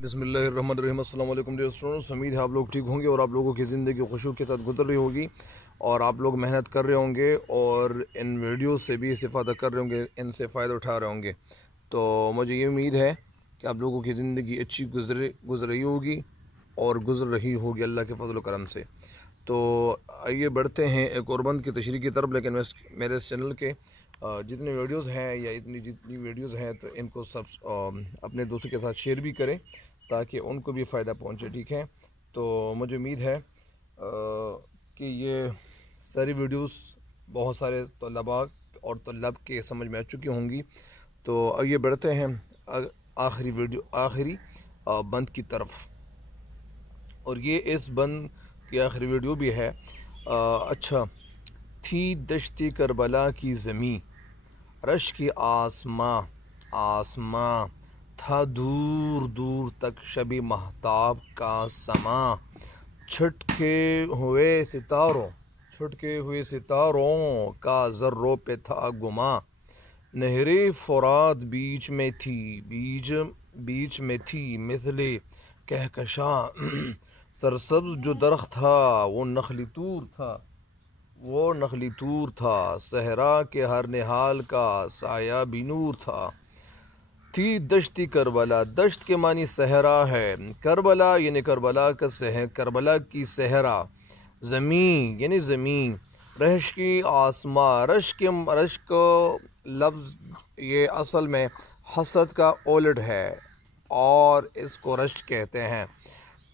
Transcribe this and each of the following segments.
بسم اللہ الرحمن الرحیم۔ السلام علیکم ڈیئر اسٹوڈنٹس، امید ہے آپ لوگ ٹھیک ہوں گے اور آپ لوگوں کی زندگی خوشیوں کے ساتھ گزر رہی ہوگی اور آپ لوگ محنت کر رہے ہوں گے اور ان ویڈیوز سے بھی استفادہ کر رہے ہوں گے، ان سے فائدہ اٹھا رہے ہوں گے۔ تو مجھے یہ امید ہے کہ آپ لوگوں کی زندگی اچھی گزر رہی ہوگی اور گزر رہی ہوگی اللہ کے فضل و کرم سے۔ تو آئیے بڑھتے ہیں ایک اور بند کی تشریح کی طرف، لیکن میرے اس چینل کے جتنے ویڈیوز ہیں یا جتنی ویڈیوز ہیں تو ان کو سب اپنے دوستوں کے ساتھ شیئر بھی کریں تاکہ ان کو بھی فائدہ پہنچے، ٹھیک ہے؟ تو مجھے امید ہے کہ یہ ساری ویڈیوز بہت سارے طلباء اور طلاب کے سمجھ میں آ چکی ہوں گی۔ تو آئیے بڑھتے ہیں آخری بند کی طرف، اور یہ اس بند کی آخری ویڈیو بھی ہے۔ اچھا، تھی دشتی کربلا کی زمیں، رش کی آسماں تھا دور دور تک شب مہتاب کا سماں، چھٹکے ہوئے ستاروں کا ذروں پہ تھا گماں، نہر فرات بیچ میں تھی مثل کہکشاں، سرسبز جو درخت تھا وہ نخلی طور تھا، صحرا کے ہر نہال کا سایہ بھی نور تھا۔ تھی دشتی کربلا، دشت کے معنی صحرا ہے، کربلا یعنی کربلا کی صحرا، زمین یعنی زمین، رش کی آسماں، رش کو لفظ یہ اصل میں حسد کا اولڈ ہے اور اس کو رشک کہتے ہیں۔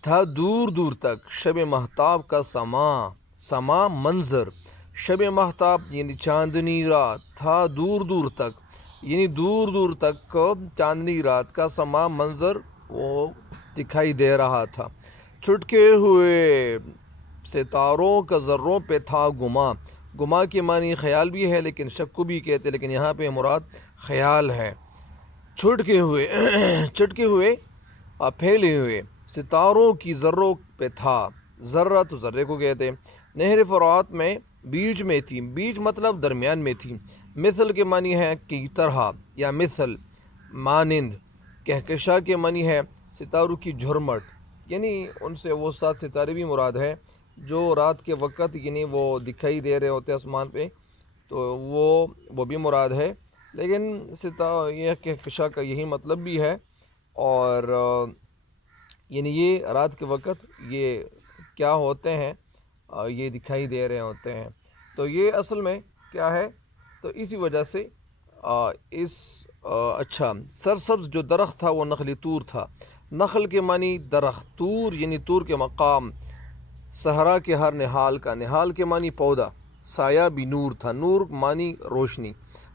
تھا دور دور تک شب مہتاب کا سما منظر، شب مہتاب یعنی چاندنی رات، تھا دور دور تک یعنی دور دور تک چاندنی رات کا سما منظر وہ دکھائی دے رہا تھا، چھٹکے ہوئے ستاروں کا ذروں پہ تھا گما کے معنی خیال بھی ہے لیکن شک کو بھی کہتے، لیکن یہاں پہ مراد خیال ہے۔ چھٹکے ہوئے پھیلے ہوئے ستاروں کی ذروں پہ تھا، ذرہ تو ذرے کو کہتے۔ نہر فرات میں بیچ میں تھی، بیچ مطلب درمیان میں تھی، مثل کے معنی ہے کی طرح یا مثل مانند، کہکشاں کے معنی ہے ستاروں کی جھرمٹ، یعنی ان سے وہ 7 ستارے بھی مراد ہے جو رات کے وقت یعنی وہ دکھائی دے رہے ہوتے آسمان پہ، تو وہ بھی مراد ہے، لیکن یہ کہکشاں کا یہی مطلب بھی ہے، اور یعنی یہ رات کے وقت یہ کیا ہوتے ہیں، یہ دکھائی دے رہے ہوتے ہیں، تو یہ اصل میں کیا ہے، تو اسی وجہ سے اچھا، سرسبز جو درخت تھا وہ نخلی طور تھا، نخل کے معنی درخت، طور یعنی طور کے مقام، صحرا کے ہر نہال کے معنی پودا، سایہ بھی نور تھا، نور معنی روشنی۔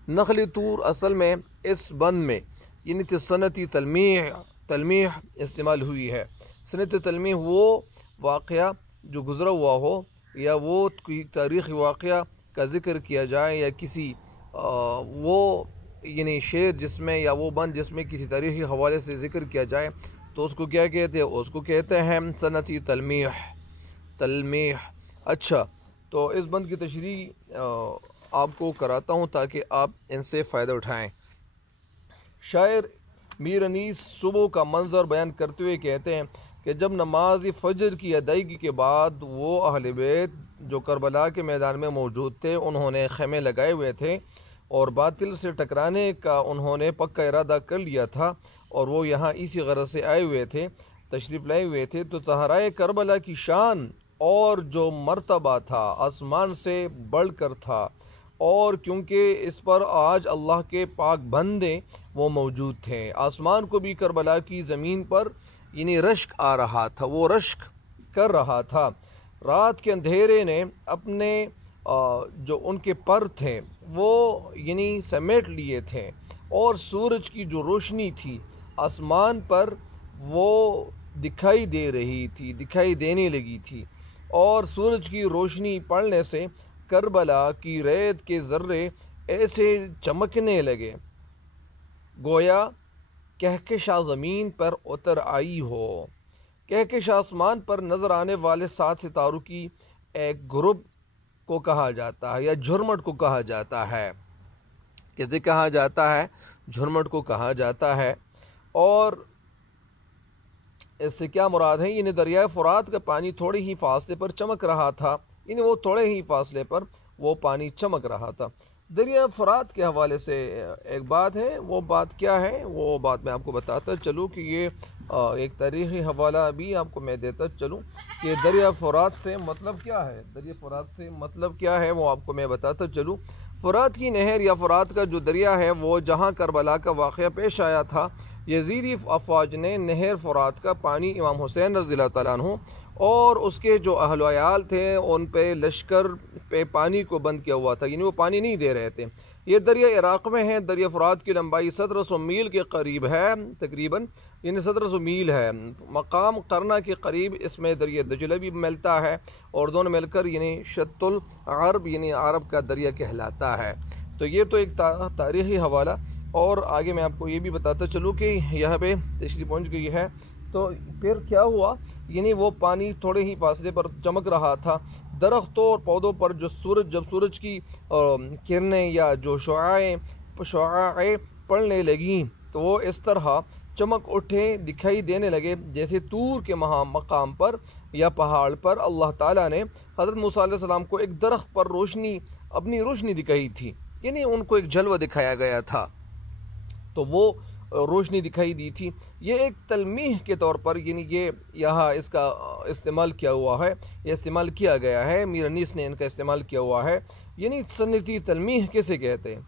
نخلی طور اصل میں اس بند میں یعنی صنعتی تلمیح استعمال ہوئی ہے۔ صنعتی تلمیح وہ واقعہ جو گزرا ہوا ہو یا وہ کوئی تاریخی واقعہ کا ذکر کیا جائے یا کسی وہ یعنی شعر جس میں یا وہ بند جس میں کسی تاریخی حوالے سے ذکر کیا جائے تو اس کو کیا کہتے ہیں، اس کو کہتے ہیں صنعتی تلمیح۔ اچھا، تو اس بند کی تشریح آپ کو کراتا ہوں تاکہ آپ ان سے فائدہ اٹھائیں۔ شاعر میر انیس صبح کا منظر بیان کرتے ہوئے کہتے ہیں کہ جب نماز فجر کی ادائیگی کے بعد وہ اہل بیت جو کربلا کے میدان میں موجود تھے انہوں نے خیمے لگائے ہوئے تھے اور باطل سے ٹکرانے کا انہوں نے پکا ارادہ کر لیا تھا، اور وہ یہاں اسی غرض سے آئے ہوئے تھے، تشریف لائے ہوئے تھے، تو صحرائے کربلا کی شان اور جو مرتبہ تھا آسمان سے بڑھ کر تھا، اور کیونکہ اس پر آج اللہ کے پاک بندے وہ موجود تھے، آسمان کو بھی کربلا کی زمین پر یعنی رشک آ رہا تھا، وہ رشک کر رہا تھا، رات کے اندھیرے نے اپنے جو ان کے پر تھے وہ یعنی سمیٹ لیے تھے، اور سورج کی جو روشنی تھی آسمان پر وہ دکھائی دینے لگی تھی، اور سورج کی روشنی پڑنے سے کربلا کی ریت کے ذرے ایسے چمکنے لگے گویا کہکشاں زمین پر اتر آئی ہو۔ کہکشاں آسمان پر نظر آنے والے 7 ستاروں کی ایک گروپ کو کہا جاتا ہے یا جھرمٹ کو کہا جاتا ہے، کیسے کہا جاتا ہے، جھرمٹ کو کہا جاتا ہے، اور اس سے کیا مراد ہے؟ یعنی دریائے فرات کا پانی تھوڑے ہی فاصلے پر چمک رہا تھا، یعنی وہ تھوڑے ہی فاصلے پر وہ پانی چمک رہا تھا۔ دریائے فرات کے حوالے سے ایک بات ہے، وہ بات کیا ہے؟ وہ بات میں آپ کو بتاتا چلوں کہ یہ ایک تاریخی حوالہ بھی آپ کو میں دیتا چلوں کہ دریا فرات سے مطلب کیا ہے۔ دریا فرات سے مطلب کیا ہے وہ آپ کو میں بتاتا چلوں۔ فرات کی نہر یا فرات کا جو دریا ہے وہ جہاں کربلا کا واقعہ پیش آیا تھا، یزیدی افواج نے نہر فرات کا پانی امام حسین رضی اللہ تعالیٰ عنہ اور اس کے جو اہل و عیال تھے ان پہ لشکر پہ پانی کو بند کیا ہوا تھا، یعنی وہ پانی نہیں دے رہے تھے۔ یہ دریا عراق میں ہے۔ دریا فرات کی لمبائی 1700 میل کے قریب ہے تقریباً، یعنی 1700 میل ہے۔ مقام قرنا کے قریب اس میں دریا دجلہ بھی ملتا ہے اور دونوں مل کر یعنی شط العرب یعنی عرب کا دریا کہلاتا ہے۔ تو یہ تو ایک تاریخی حوالہ، اور آگے میں آپ کو یہ بھی بتاتا چلوں کہ یہاں پہ تشریف پہنچ گئی ہے تو پھر کیا ہوا، یعنی وہ پانی تھوڑے ہی فاصلے پر چمک رہا تھا۔ درختوں اور پودوں پر جب سورج کی کرنیں یا جو شعاعیں پڑنے لگیں تو وہ اس طرح چمک اٹھے دکھائی دینے لگے جیسے طور کے مقام پر یا پہاڑ پر اللہ تعالیٰ نے حضرت موسیٰ علیہ السلام کو ایک درخت پر اپنی روشنی دکھائی تھی، یعنی ان کو ایک جلوہ دکھایا گیا تھا تو وہ روشنی دکھائی دی تھی۔ یہ ایک تلمیح کے طور پر یعنی یہ یہاں اس کا استعمال کیا ہوا ہے، یہ استعمال کیا گیا ہے، میر انیس نے ان کا استعمال کیا ہوا ہے۔ یعنی صنعتی تلمیح کسے کہتے ہیں؟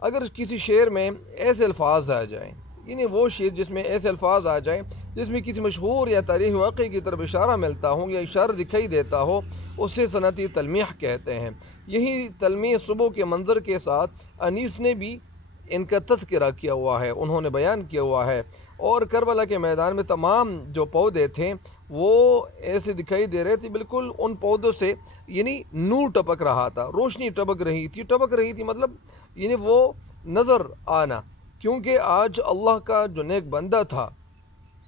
اگر کسی شعر میں ایسے الفاظ آ جائیں، یعنی وہ شعر جس میں ایسے الفاظ آ جائیں جس میں کسی مشہور یا تاریخی واقعے کی طرف اشارہ ملتا ہو یا اشارہ دکھائی دیتا ہو، اسے صنعتی تلمیح کہتے ہیں۔ یہی تلمیح صبح کے منظر کے ساتھ انیس نے بھی ان کا تذکرہ کیا ہوا ہے، انہوں نے بیان کیا ہوا ہے۔ اور کربلا کے میدان میں تمام جو پودے تھے وہ ایسے دکھائی دے رہے تھے، بالکل ان پودوں سے یعنی نور ٹپک رہا تھا، روشنی ٹپک رہی تھی مطلب یعنی وہ نظر آنا، کیونکہ آج اللہ کا جو نیک بندہ تھا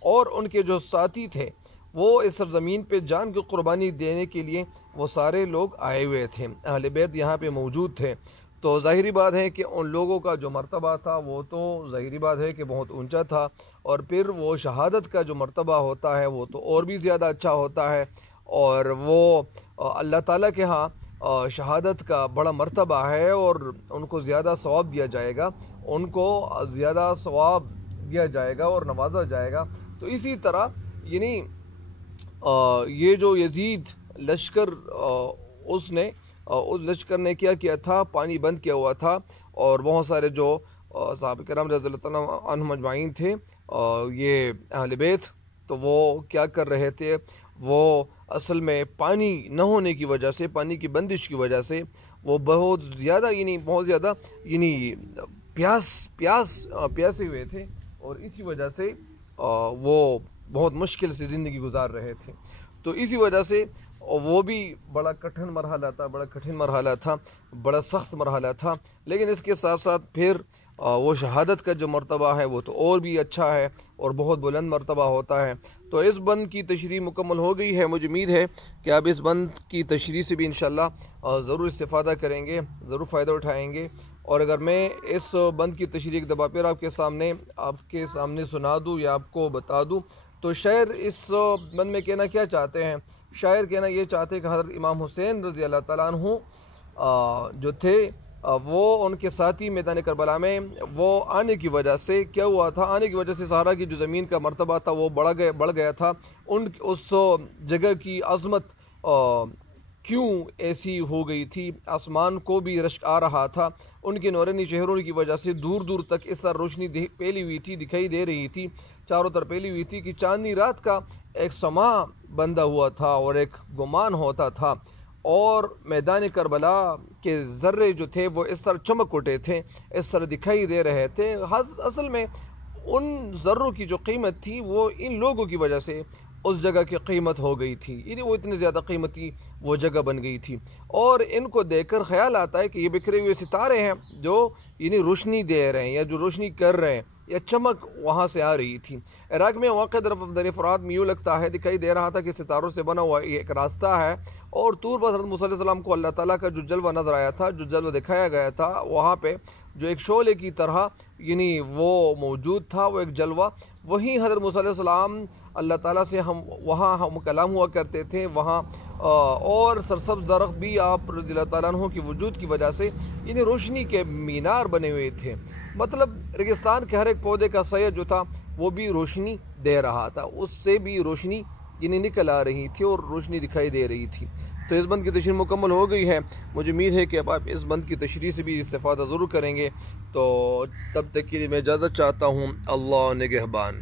اور ان کے جو ساتھی تھے وہ اس سرزمین پہ جان کی قربانی دینے کے لیے وہ سارے لوگ آئے ہوئے تھے، اہل بیت یہاں پہ موجود تھے۔ تو ظاہری بات ہے کہ ان لوگوں کا جو مرتبہ تھا وہ تو ظاہری بات ہے کہ بہت اونچا تھا، اور پھر وہ شہادت کا جو مرتبہ ہوتا ہے وہ تو اور بھی زیادہ اچھا ہوتا ہے، اور وہ اللہ تعالیٰ کے ہاں شہادت کا بڑا مرتبہ ہے اور ان کو زیادہ ثواب دیا جائے گا، اور نوازا جائے گا۔ تو اسی طرح یعنی یہ جو یزید لشکر اس لشکر نے کیا تھا، پانی بند کیا ہوا تھا، اور بہت سارے جو صحابہ کرام رضی اللہ تعالیٰ عنہم اجمعین تھے یہ اہل بیت، تو وہ کیا کر رہے تھے، وہ اصل میں پانی نہ ہونے کی وجہ سے، پانی کی بندش کی وجہ سے وہ بہت زیادہ پیاسے ہوئے تھے، اور اسی وجہ سے وہ بہت مشکل سے زندگی گزار رہے تھے۔ تو اسی وجہ سے وہ بھی بڑا کٹھن مرحلہ تھا، بڑا سخت مرحلہ تھا، لیکن اس کے ساتھ ساتھ پھر وہ شہادت کا جو مرتبہ ہے وہ تو اور بھی اچھا ہے اور بہت بلند مرتبہ ہوتا ہے۔ تو اس بند کی تشریح مکمل ہو گئی ہے، مجھے امید ہے کہ آپ اس بند کی تشریح سے بھی انشاءاللہ ضرور استفادہ کریں گے، ضرور فائدہ اٹھائیں گے۔ اور اگر میں اس بند کی تشریح ایک دفعہ پھر آپ کے سامنے سنا دوں یا آپ کو بتا دوں، تو شاعر اس بند میں کہنا کیا چاہتے ہیں؟ شاعر کہنا یہ چاہتے ہیں کہ حضرت امام حسین رضی اللہ تعالیٰ عنہ جو تھے وہ ان کے ساتھی میدان کربلا میں وہ آنے کی وجہ سے کیا ہوا تھا، آنے کی وجہ سے صحرا کی جو زمین کا مرتبہ تھا وہ بڑھ گیا تھا، اس جگہ کی عظمت کیوں ایسی ہو گئی تھی، آسمان کو بھی رشک آ رہا تھا، ان کے نورانی چہروں کی وجہ سے دور دور تک اس طرح روشنی پھیلی ہوئی تھی، دکھائی دے رہی تھی، چاروں طرف پھیلی ہوئی تھی کہ چاندنی رات کا ایک سما بندہ ہوا تھا اور ایک گمان ہوتا تھا، اور میدان کربلا کے ذرے جو تھے وہ اس طرح چمک اٹھے تھے، اس طرح دکھائی دے رہے تھے۔ اصل میں ان ذروں کی جو قیمت تھی وہ ان لوگوں کی وجہ سے اس جگہ کی قیمت ہو گئی تھی، یعنی وہ اتنی زیادہ قیمتی وہ جگہ بن گئی تھی، اور ان کو دیکھ کر خیال آتا ہے کہ یہ بکھرے ہوئے ستارے ہیں جو یعنی روشنی دے رہے ہیں یا جو روشنی کر رہے ہیں، یا چمک وہاں سے آ رہی تھی۔ عراق میں واقع دریا فرات میں یوں لگتا ہے، دکھائی دے رہا تھا کہ ستاروں سے بنا ہوا ایک راستہ ہے، اور طور پر حضرت موسیٰ علیہ السلام کو اللہ تعالیٰ کا جو جلوہ نظر آیا تھا، جو جلوہ دکھایا گیا تھا، وہاں پہ جو ایک شعلے کی طرح یعنی وہ موجود تھا، وہ ایک جلوہ، وہیں حضرت موسیٰ علیہ السلام اللہ تعالیٰ سے ہم کلام ہوا کرتے تھے، وہاں اور سرسبز درخت بھی آپ رضی اللہ تعالیٰ عنہ کی وجود کی وجہ سے انہیں روشنی کے مینار بنے ہوئے تھے۔ مطلب ریگستان کے ہر ایک پودے کا سایہ جو تھا وہ بھی روشنی دے رہا تھا، اس سے بھی روشنی نکل آ رہی تھی اور روشنی دکھائی دے رہی تھی۔ تو اس بند کی تشریح مکمل ہو گئی ہے، مجھے امید ہے کہ اب آپ اس بند کی تشریح سے بھی استفادہ ضرور کریں گے۔ تو تب تک کے لیے میں اجازت چاہتا ہوں، اللہ نگہبان۔